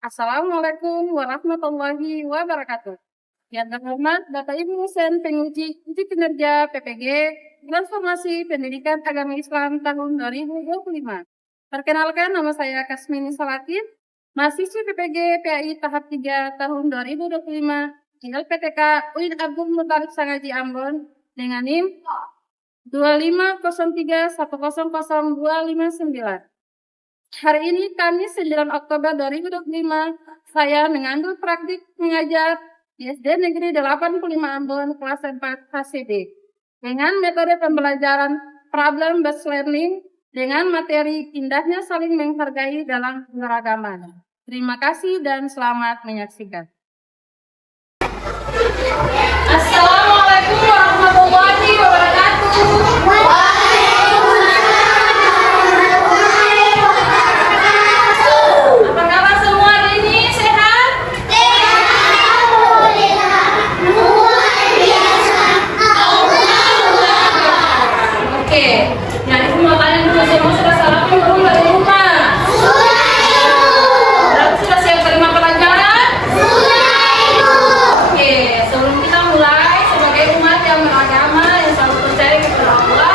Assalamualaikum warahmatullahi wabarakatuh. Yang terhormat Bapak Ibu dosen penguji uji kinerja PPG Transformasi Pendidikan Agama Islam tahun 2025. Perkenalkan, nama saya Kasmini Salatin, mahasiswi PPG PAI tahap 3 tahun 2025 di LPTK UIN Agung Muttalib Sangaji Ambon dengan NIM 25031000259. Hari ini Kamis 9 Oktober 2025, saya mengambil praktik mengajar di SD Negeri 85 Ambon kelas 4 HCD dengan metode pembelajaran problem based learning dengan materi indahnya saling menghargai dalam keberagaman. Terima kasih dan selamat menyaksikan. Assalamualaikum warahmatullahi wabarakatuh. Apa kabar semua hari ini? Sehat? Oke, jadi semua kalian semua sudah sarapan belum dari rumah? Berarti sudah siap terima pelajaran? Oke, sebelum kita mulai, sebagai umat yang beragama yang selalu percaya kepada Allah,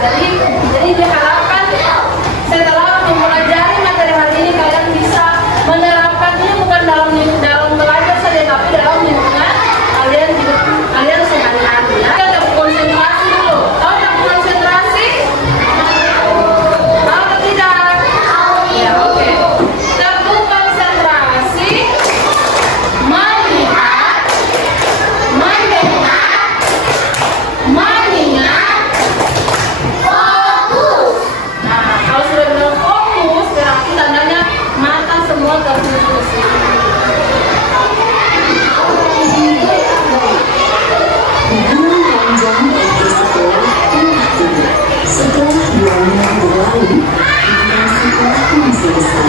Jadi diharapkan setelah mempelajari materi hari ini kalian bisa menerapkannya bukan dalam belajar saja tapi dalam lingkungan kalian sehari-hari ya. Kita konsentrasi dulu. Tahu tak konsentrasi? Tahu atau tidak? Ya, oke. Satu konsentrasi mengingat fokus. Nah, kalau sudah bilang fokus berarti tandanya mata semua terfokus. Setelah 2 minggu berlalu, dan sekolah pun selesai,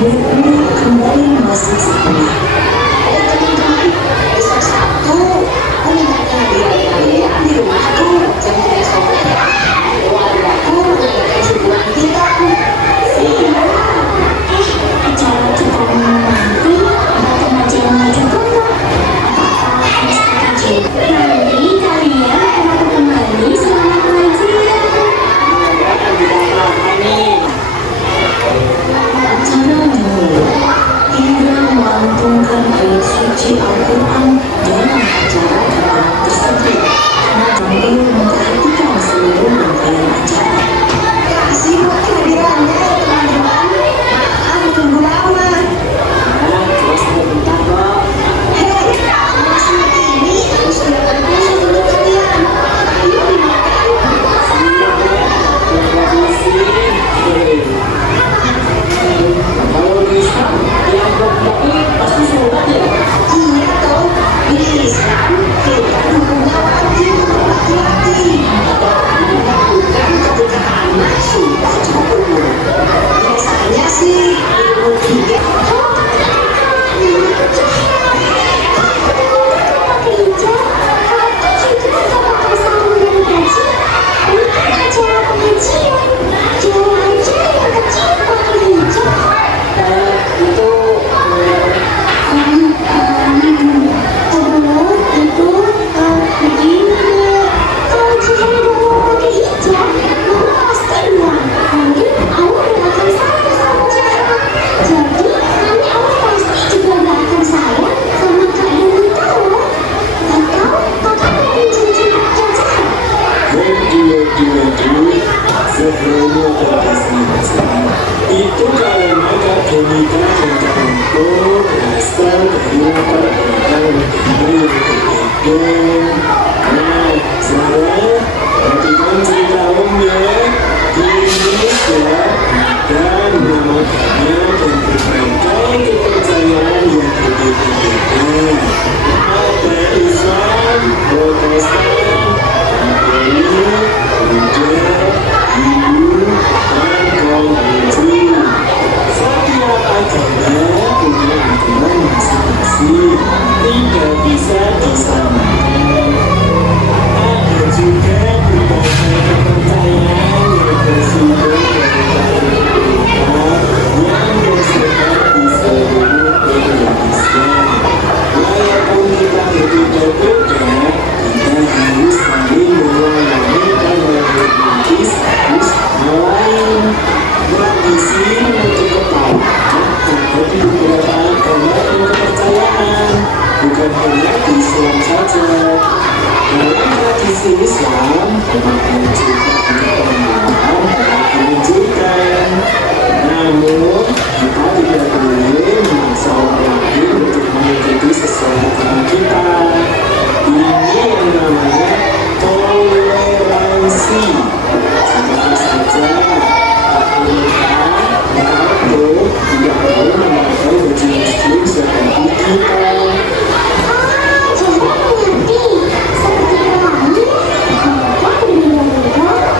murid-murid kembali masuk sekolah. Teman-teman, besok Sabtu, aku minta hadiah kalian di rumahku jam 3 sore. Keluargaku mengadakan syukuran kita. Iya. Acara kita nanti atau macam-macam pun. Nanti kalian akan kembali selama pengajian. Acaranya Indra melantunkan ayat suci Al-Quran dalam acara kepada tersebut karena kami memperhatikan seluruh rangkaian acara. Kasih buat kehadirannya teman-teman. Maaf tunggu lama. Cuma sebentar kok. Hei, maksud ini aku sudah berbiasa untuk kalian. Ayo dimakan. Kalau bisa, yang kopi pasti surat ya. Iya toh, di Islam kita dukungnya wajib laki-laki. Bukan ketika anak sudah cukup umur. Biasanya sih umur 3. Sebelumnya terpasang itu kalau maka kemika untuk berasal dari latar belakang negeri. Nah, sekarang perhatikan cerita umumnya di Indonesia dan menamakannya dan berbagai kepercayaan yang berbeda-beda. Ada Islam, Protestan, Katolik, Buddha, Hindu, dan Konghucu. Setiap agama punya aturan masing-masing, tidak bisa disamakan. Ada juga berbagai kepercayaan yang bersumber dari Eropa yang tersebar di seluruh Indonesia. Walaupun kita berbeda-beda, kita harus saling menyayangi dan menghormati satu lain. Tradisi menutup kepala ada di beberapa agama dan kepercayaan, bukan hanya di Islam saja. Dalam tradisi Islam, kematian juga berperan dalam penunjukan. Namun, kita tidak boleh memaksa orang lain untuk mengikuti sesuai agama kita. Ini yang namanya toleransi. Contohnya saja, engkau tidak perlu memakai baju muslim seperti kita. Jadi mengerti seperti pelangi, mereka berbeda-beda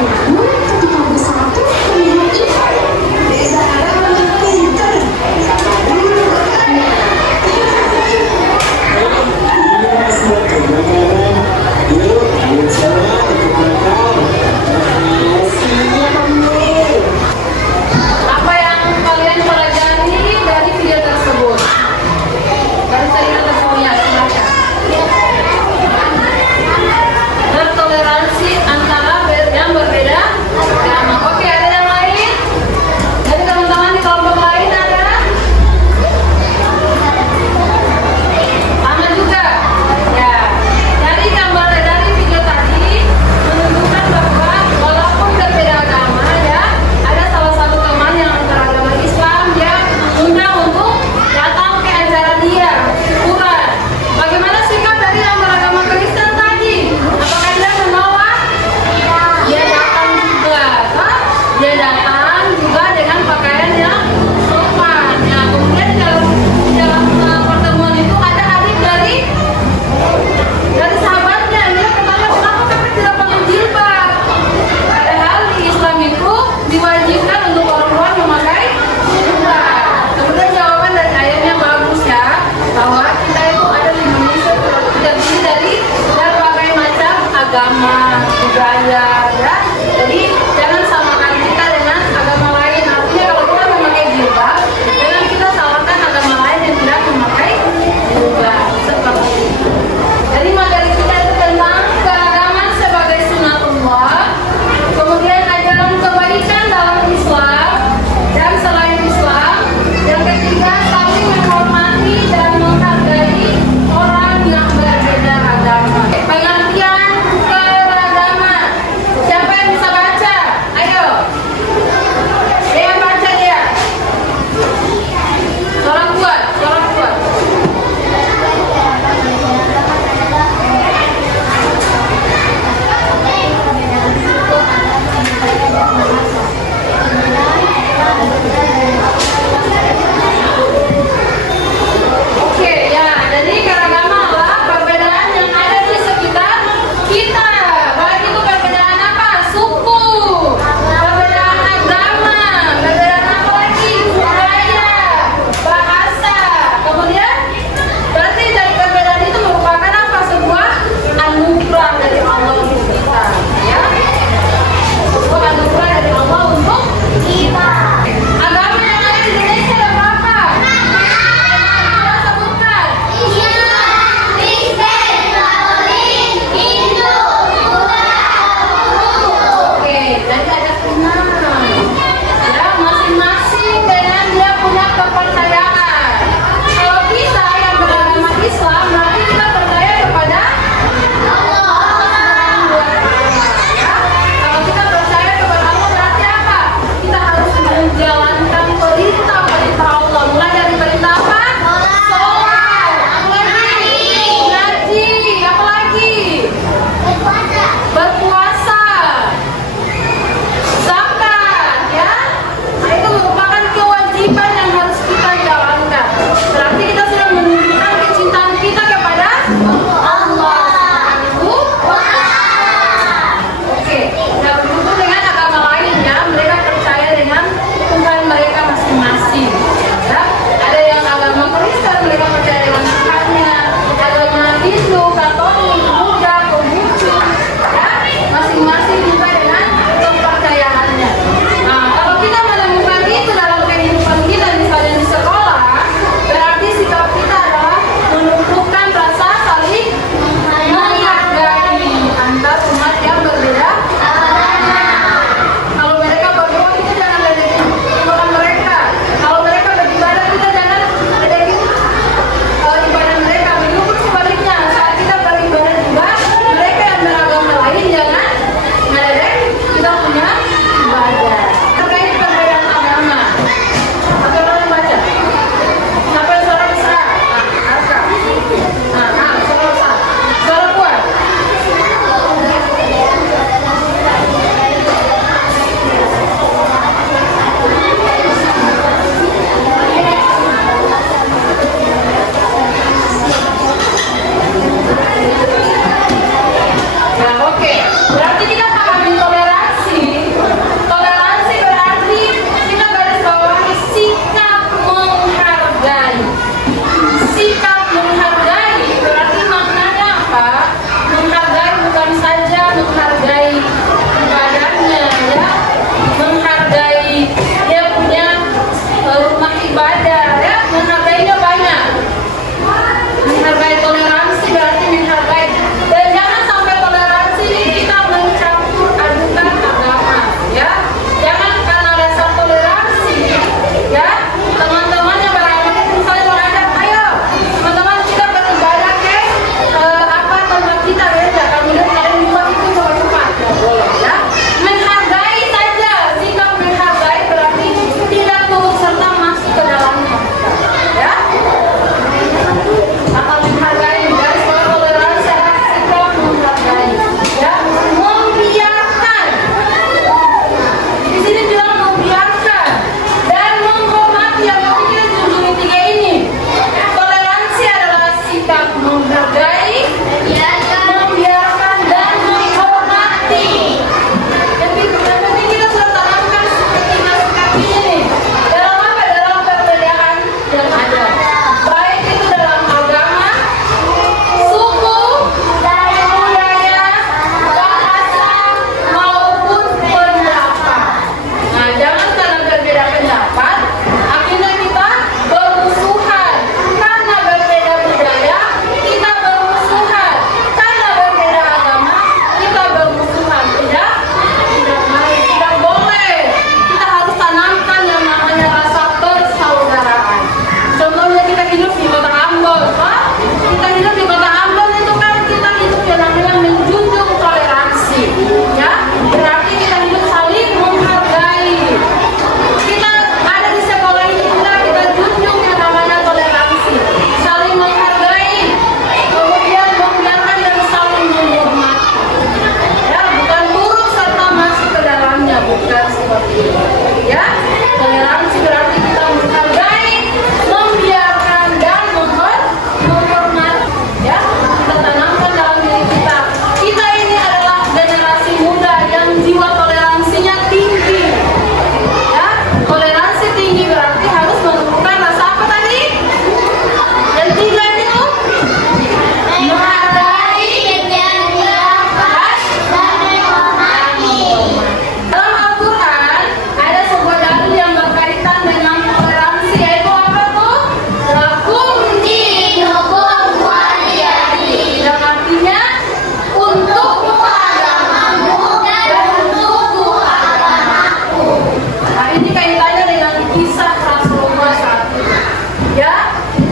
seperti itu. Ya, toleransi berarti kita menghargai, membiarkan dan menghormati. Ya, kita tanamkan dalam diri kita. Kita ini adalah generasi muda yang jiwa toleransinya tinggi. Ya, toleransi tinggi berarti harus menumbuhkan rasa apa tadi? Yang tiga itu menghargai dan menghormati. Dalam Al-Quran ada sebuah dalil yang berkaitan dengan toleransi, yaitu apa tuh? Lakum dinukum waliyadin. Yang artinya untukmu agamamu dan untukku agamaku. Nah, ini kaitannya dengan kisah Rasulullah saat itu. Ya,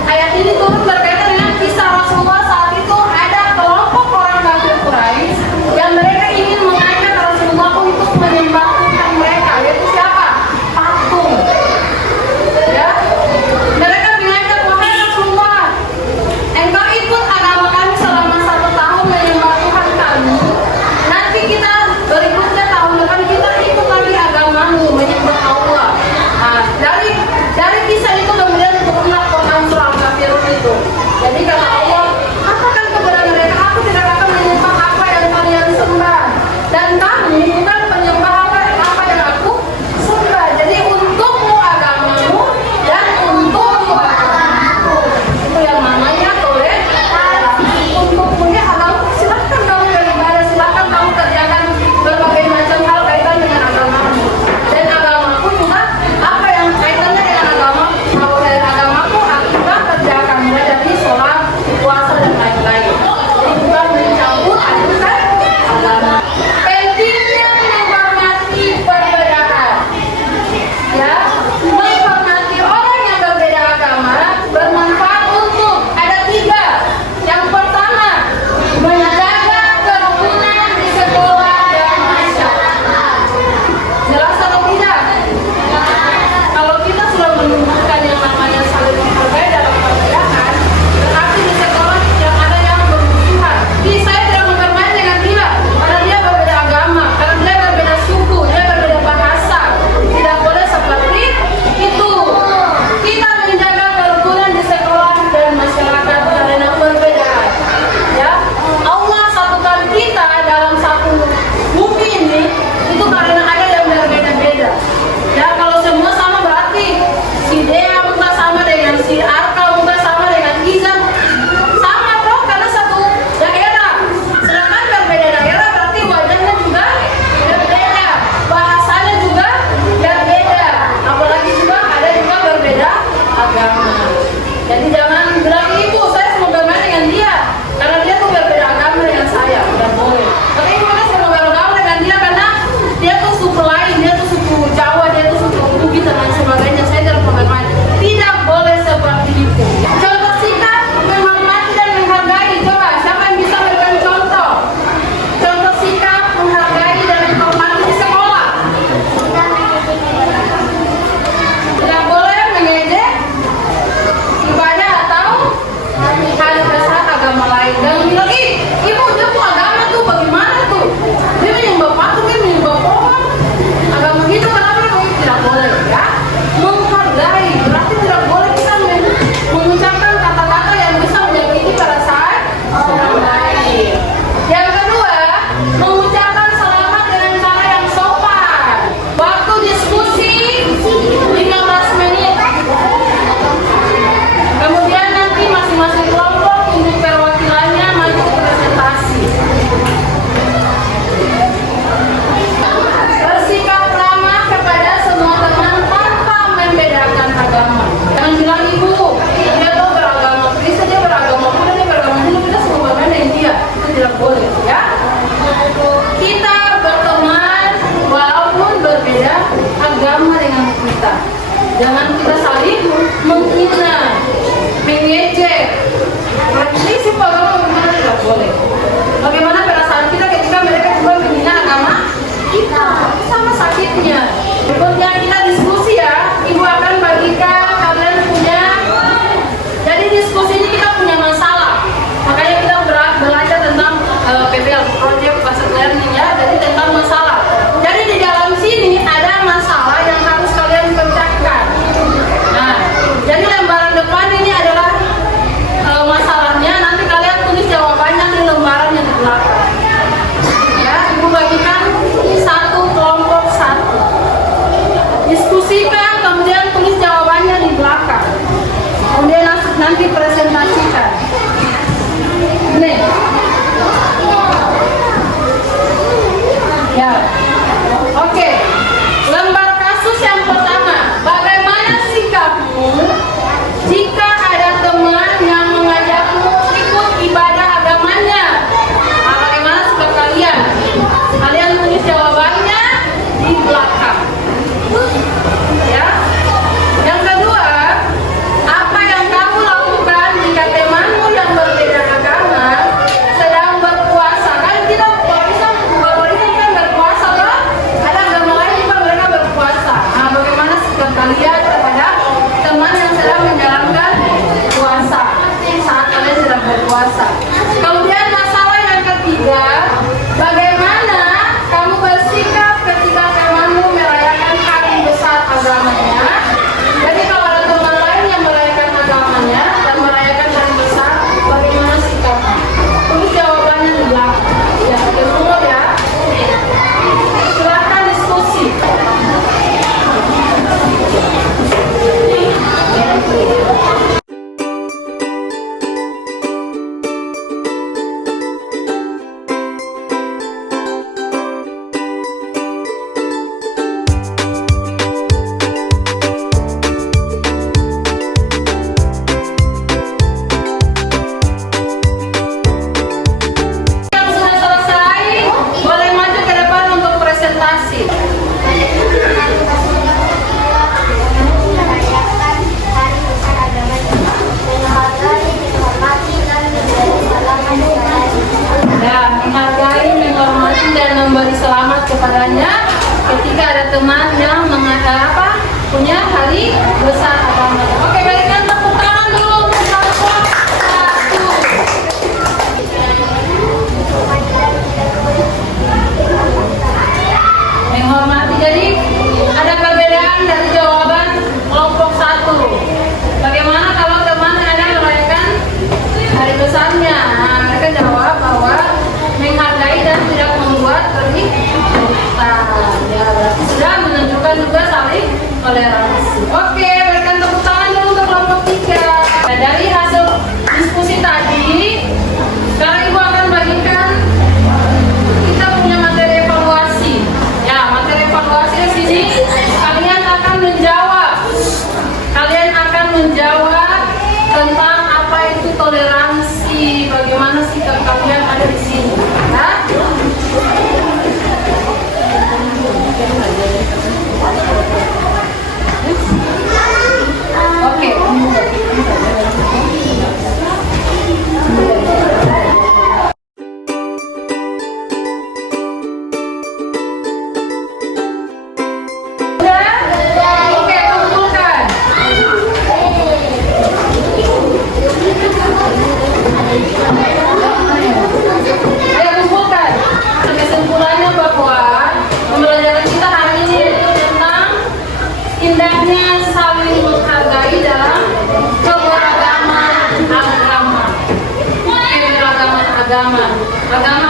ayat ini turun berkaitan dengan kisah Rasulullah saat itu. Ada kelompok orang kafir Quraisy yang mereka ingin mengajak Rasulullah untuk menyembah Tuhan mereka, yaitu siapa? Patung. Ya, mereka mengajak, wahai Rasulullah, engkau ikut agama kami selama 1 tahun menyembah Tuhan kami. Nanti kita berikutnya tahun depan kita ikut lagi agamamu menyembah Allah. Nah, dari kisah itu kemudian turunlah Quran surah Al-Kafirun itu. Jadi kata Allah, katakan kepada mereka, aku tidak akan menyembah apa yang kalian sembah, dan kami bukan penyembah apa yang aku sembah. Jadi untukmu agamamu dan untukku agamaku. Itu yang namanya toleransi. Untukmu ya agama, silahkan kamu beribadah, silahkan kamu kerjakan berbagai macam hal kaitan dengan agamamu. Dan agamaku juga apa yang kaitannya dengan agama, kalau dari agamaku kita kerjakan, mulai dari sholat, puasa dan lain-lain. Jadi bukan mencampur adukan agama. Pentingnya menghormati perbedaan. Ya, menghormati orang yang berbeda agama bermanfaat untuk ada 3. Yang pertama, menjaga kerukunan di sekolah dan masyarakat. Jelas atau tidak? Kalau kita sudah menunjukkan yang namanya saling menghargai dalam perbedaan, berarti di sekolah yang ada yang bermusuhan. Saya tidak bermain dengan dia, karena dia berbeda agama, karena dia berbeda suku, dia berbeda bahasa. Tidak boleh seperti itu. Kita menjaga kerukunan di sekolah dan masyarakat karena perbedaan. Ya, Allah satukan kita dalam satu bumi ini itu karena ada yang berbeda-beda. Ya, kalau semua sama berarti si Dea bukan sama dengan si Arka, bukan sama dengan Izam. Sama toh karena satu daerah. Sedangkan berbeda daerah berarti wajahnya juga berbeda, bahasanya juga berbeda. Apalagi juga ada juga berbeda agama. Jadi jangan bilang ibu saya mau bermain dengan dia karena dia tuh berbeda agama dengan saya, tidak boleh. Tapi ibu kita mau bergaul dengan dia karena dia tuh suku lain, dia tuh suku Jawa, dia tuh suku Bugis dan lain sebagainya. Saya tidak mau bermain. Tidak boleh seperti itu. Contoh sikap menghormati dan menghargai. Coba siapa yang bisa memberikan contoh? Contoh sikap menghargai dan menghormati di sekolah. Tidak boleh mengejek ibadah atau hal dasar agama lain. Jangan bilang, ibu dia tuh agama tuh bagaimana tuh? Dia menyembah patung, dia menyembah pohon. Agama gitu kenapa begitu? Tidak boleh ya. Menghargai berarti tidak boleh kita mengucapkan kata-kata yang bisa menyakiti perasaan orang lain. Yang kedua, mengucapkan selamat dengan cara yang sopan. Waktu diskusi 15 menit. Kemudian nanti masing-masing kelompok untuk perwakilannya maju presentasi. Bersikap ramah kepada semua teman tanpa membedakan agama. Jangan bilang ibu, dia tuh beragama Kristen, dia beragama Buddha, dia beragama Hindu, kita semua bermain dengan dia. Itu tidak boleh, ya. Kita berteman walaupun berbeda agama dengan kita. Jangan kita saling menghina, mengejek. Prinsip agama bagaimana tidak boleh. Bagaimana perasaan kita ketika mereka juga menghina agama kita? Sama sakitnya. Berikutnya kita diskusi ya. Ibu akan bagikan kalian punya. Jadi diskusi ini kita punya masalah. Makanya kita belajar tentang PBL, Project Based Learning ya. Jadi tentang masalah. Jadi di dalam sini ada masalah Islam. Ya. Yang kedua, apa yang kamu lakukan jika temanmu yang berbeda agama sedang berpuasa? Kan kita umat Islam kan berpuasa, kan? Ada agama lain juga mereka berpuasa. Nah, bagaimana sikap kalian kepada teman yang sedang menjalankan puasa saat kalian sedang berpuasa? Kemudian masalah yang ketiga, bagaimana kamu bersikap ketika temanmu merayakan hari besar agamanya? Jadi kalau ada teman lain yang merayakan agamanya dan merayakan hari besar, bagaimana sikapnya? Tulis jawabannya di belakang. Ya, semua ya. Silakan diskusi. Yang sudah selesai, boleh maju ke depan untuk presentasi. Ya, menghargai, menghormati dan memberi selamat kepadanya ketika ada teman yang punya hari besar agama. Oke, berikan tepuk tangan dulu untuk kelompok 1. Menghormati, jadi ada perbedaan dari jawaban kelompok 1. Bagaimana kalau teman Anda merayakan hari besarnya? Nah, mereka jawab bahwa menghargai dan tidak membuat keributan. Ya, berarti sudah menunjukkan juga saling toleransi. Oke, berikan tepuk tangan dulu untuk kelompok 3. Nah, dari hasil diskusi tadi, sekarang Ibu akan bagikan kita punya materi evaluasi. Ya, materi evaluasi di sini kalian akan menjawab tentang apa itu toleransi, bagaimana sikap kalian ada di sini. Ya. Oke. Oke, kumpulkan. Ayo kumpulkan. Kesimpulannya bahwa pembelajaran kita hari ini itu tentang indahnya saling menghargai dalam keberagaman agama. Keberagaman agama. Agama